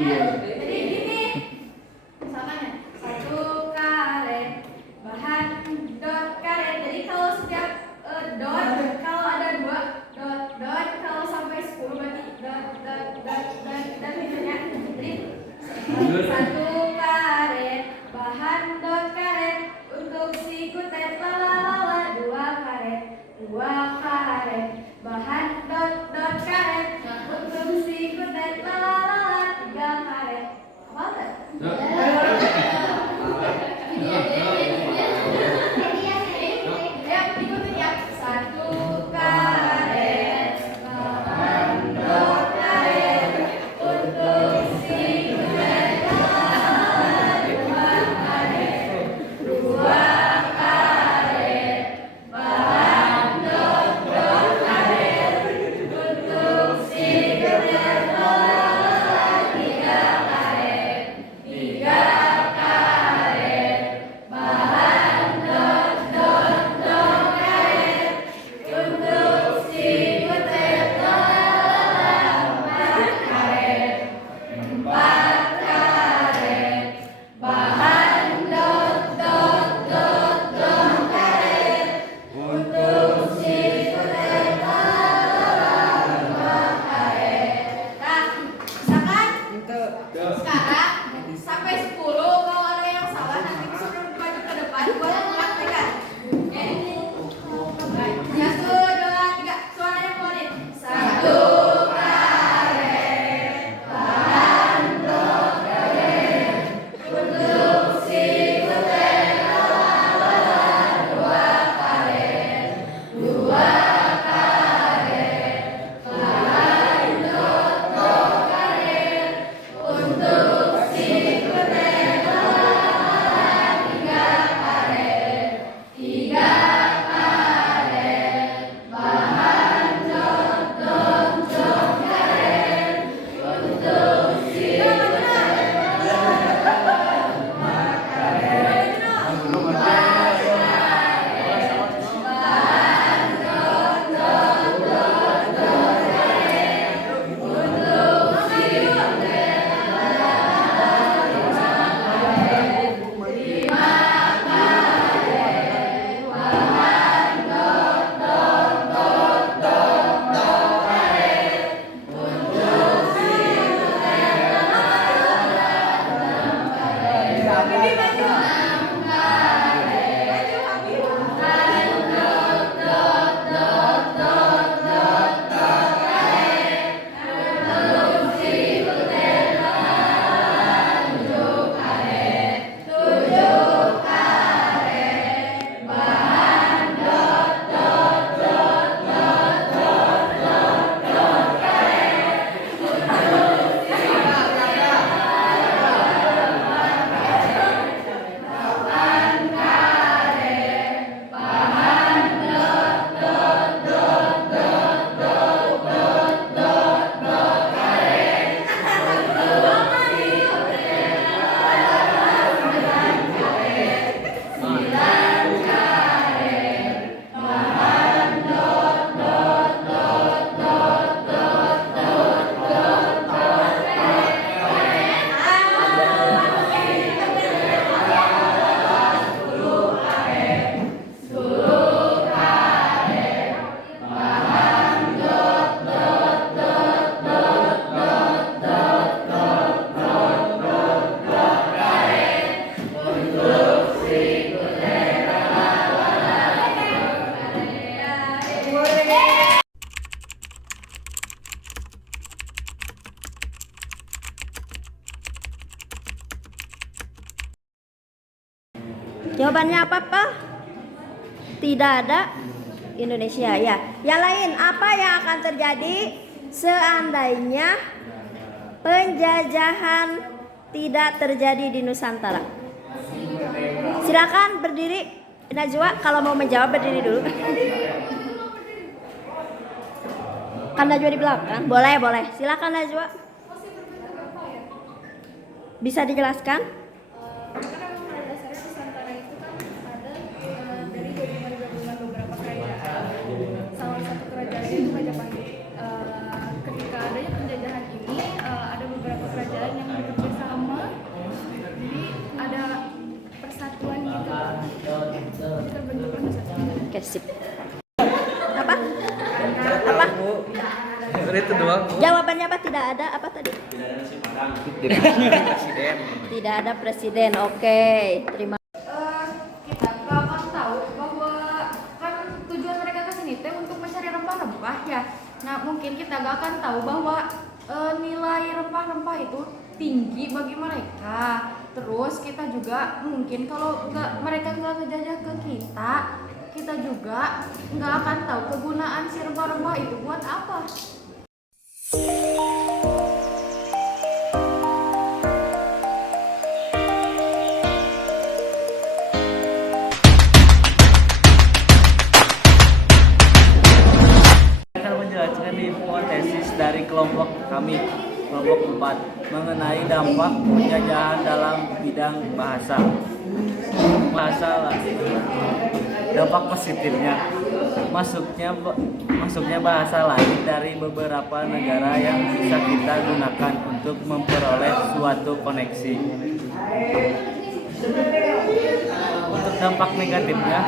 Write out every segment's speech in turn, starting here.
Iya. Jadi gini, misalkan ya, 1 karet bahan dot karet. Jadi kalau setiap dot, kalau ada 2 dot dot, kalau sampai 10 berarti dot dot dot dot dot gitu ya. Jadi 1 karet bahan dot karet untuk si kutet lalala 2 karet 2 karet bahan dot dot karet untuk si kutet lalala 3 karet. Apa enggak? Ya, ikutin ya. 1 karet bahan dot karet untuk si kutet lalala 2 karet 2 karet bahan dot dot karet untuk si kutet lalala 3 karet 3 karet bahan dot dot dot karet untuk si kutet lalala 4 karet 4 karet bahan dot dot dot dot karet untuk si kutet lalala 2 karet. Nah, misalkan sekarang sampai 10, kalau ada yang salah nanti suruh maju ke depan buat mempraktekkan. Oke. Nah, 1, 2, 3, suaranya keluarin. 1 karet bahan dot karet untuk si kutet lalala 2 karet 2 karet bahan dot dot karet untuk si kutet lalala 3 karet 3 karet bahan dot dot dot karet untuk si Jawabannya apa, Pak? Tidak ada. Indonesia ya. Yang lain, apa yang akan terjadi seandainya penjajahan tidak terjadi di Nusantara? Silakan berdiri, Najwa. Kalau mau menjawab berdiri dulu. Kan Najwa di belakang. Boleh, boleh. Silakan Najwa. Bisa dijelaskan? Salah satu kerajaan itu Majapahit. Ketika adanya penjajahan ini, ada beberapa kerajaan yang sip. Apa? Apa? Itu doang. Jawabannya apa? Tidak ada apa tadi? Presiden. Tidak ada presiden. Oke, terima. Kita gak akan tahu bahwa kan tujuan mereka ke sini teh untuk mencari rempah-rempah ya. Nah, mungkin kita gak akan tahu bahwa nilai rempah-rempah itu tinggi bagi mereka. Terus kita juga mungkin kalau mereka nggak ngejajah ke kita, kita juga nggak akan tahu kegunaan si rempah-rempah itu buat apa. Akan menjelaskan hipotesis dari kelompok kami, kelompok 4, mengenai dampak penjajahan dalam bidang bahasa. Dampak positifnya, masuknya bahasa lain dari beberapa negara yang bisa kita gunakan untuk memperoleh suatu koneksi. Untuk dampak negatifnya,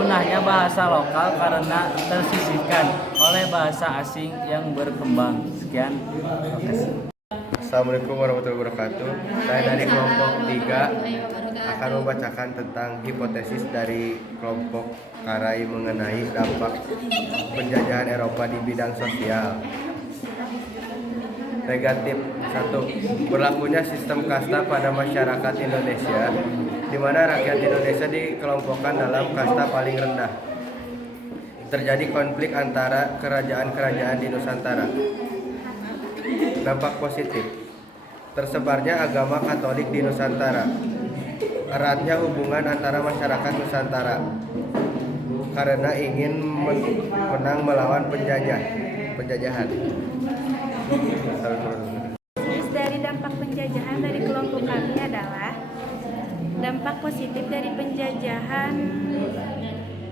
punahnya bahasa lokal karena tersisihkan oleh bahasa asing yang berkembang. Sekian. Assalamualaikum warahmatullahi wabarakatuh. Saya dari kelompok 3 akan membacakan tentang hipotesis dari kelompok Karai mengenai dampak penjajahan Eropa di bidang sosial. Negatif 1. Berlakunya sistem kasta pada masyarakat Indonesia, di mana rakyat Indonesia dikelompokkan dalam kasta paling rendah. Terjadi konflik antara kerajaan-kerajaan di Nusantara. Dampak positif, tersebarnya agama Katolik di Nusantara. Eratnya hubungan antara masyarakat Nusantara karena ingin menang melawan penjajahan. Jenis dari dampak penjajahan dari kelompok kami adalah dampak positif dari penjajahan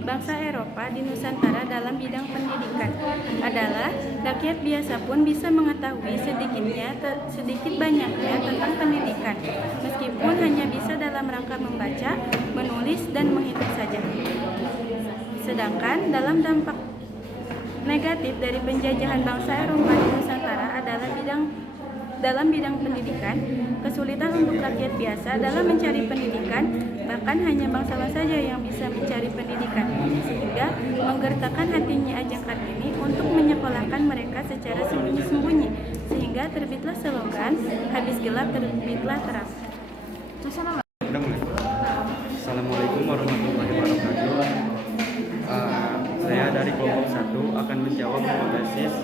bangsa Eropa di Nusantara dalam bidang pendidikan adalah rakyat biasa pun bisa mengetahui sedikit banyaknya tentang pendidikan, meskipun hanya bisa dalam rangka membaca, menulis, dan menghitung saja. Sedangkan dalam dampak negatif dari penjajahan bangsa Eropa di Nusantara adalah dalam bidang pendidikan, kesulitan untuk rakyat biasa dalam mencari pendidikan, bahkan hanya bangsawan saja yang bisa mencari pendidikan, sehingga menggertakkan hatinya Ajeng Kartini untuk menyekolahkan mereka secara sembunyi-sembunyi, sehingga terbitlah slogan, habis gelap terbitlah terang. Assalamualaikum warahmatullahi wabarakatuh. Saya dari kelompok 1 akan menjawab hipotesis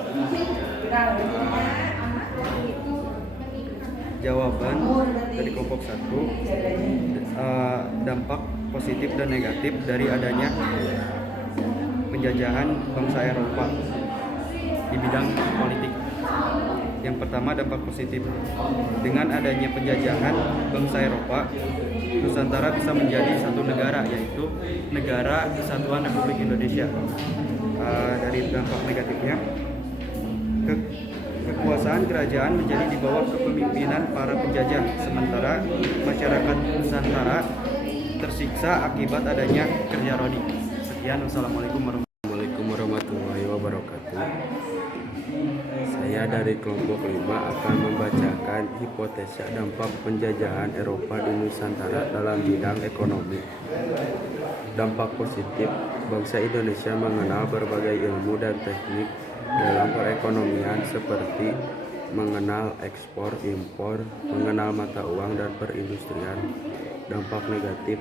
jawaban dari kelompok 1, dampak positif dan negatif dari adanya penjajahan bangsa Eropa di bidang politik. Yang pertama, dampak positif. Dengan adanya penjajahan bangsa Eropa, Nusantara bisa menjadi satu negara, yaitu Negara Kesatuan Republik Indonesia. Dari dampak negatifnya, kekuasaan kerajaan menjadi di bawah kepemimpinan para penjajah, sementara masyarakat Nusantara tersiksa akibat adanya kerja rodi. Sekian, wassalamualaikum warahmatullahi wabarakatuh. Saya dari kelompok 5 akan membacakan hipotesa dampak penjajahan Eropa di Nusantara dalam bidang ekonomi. Dampak positif, bangsa Indonesia mengenal berbagai ilmu dan teknik dalam perekonomian seperti mengenal ekspor, impor, mengenal mata uang dan perindustrian. Dampak negatif,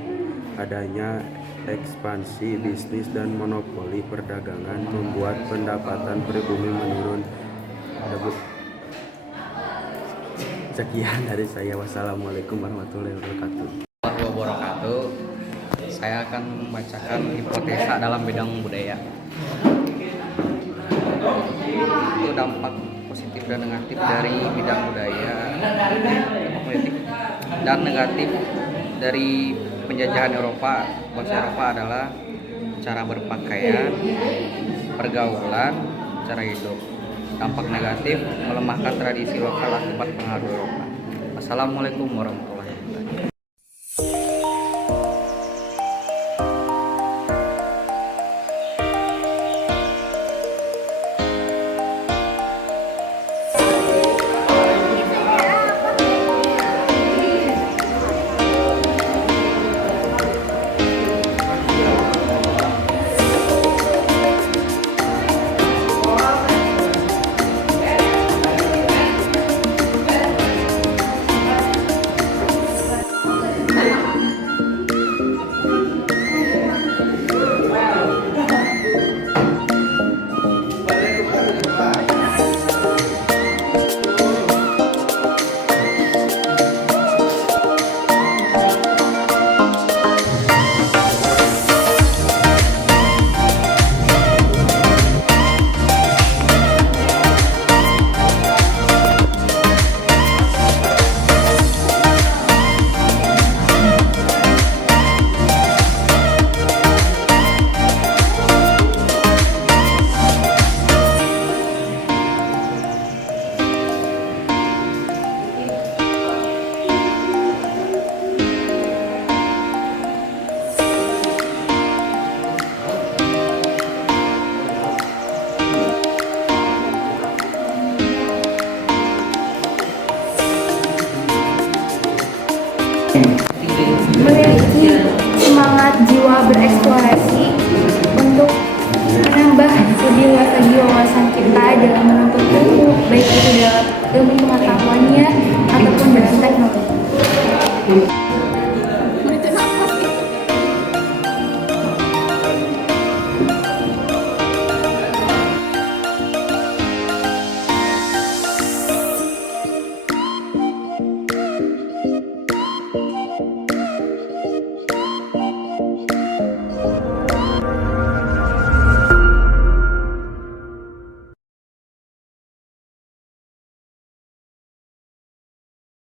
adanya ekspansi bisnis dan monopoli perdagangan membuat pendapatan pribumi menurun. Sekian dari saya. Wassalamualaikum warahmatullahi Wabarakatuh. Saya akan membacakan hipotesa dalam bidang budaya. Itu dampak positif dan negatif dari bidang budaya, politik, dan negatif dari penjajahan Eropa, bangsa Eropa adalah cara berpakaian, pergaulan, cara hidup. Dampak negatif, melemahkan tradisi lokal akibat pengaruh Eropa. Assalamualaikum warahmatullahi wabarakatuh. mencoba bereksplorasi untuk menambah lebih luas lagi wawasan kita dalam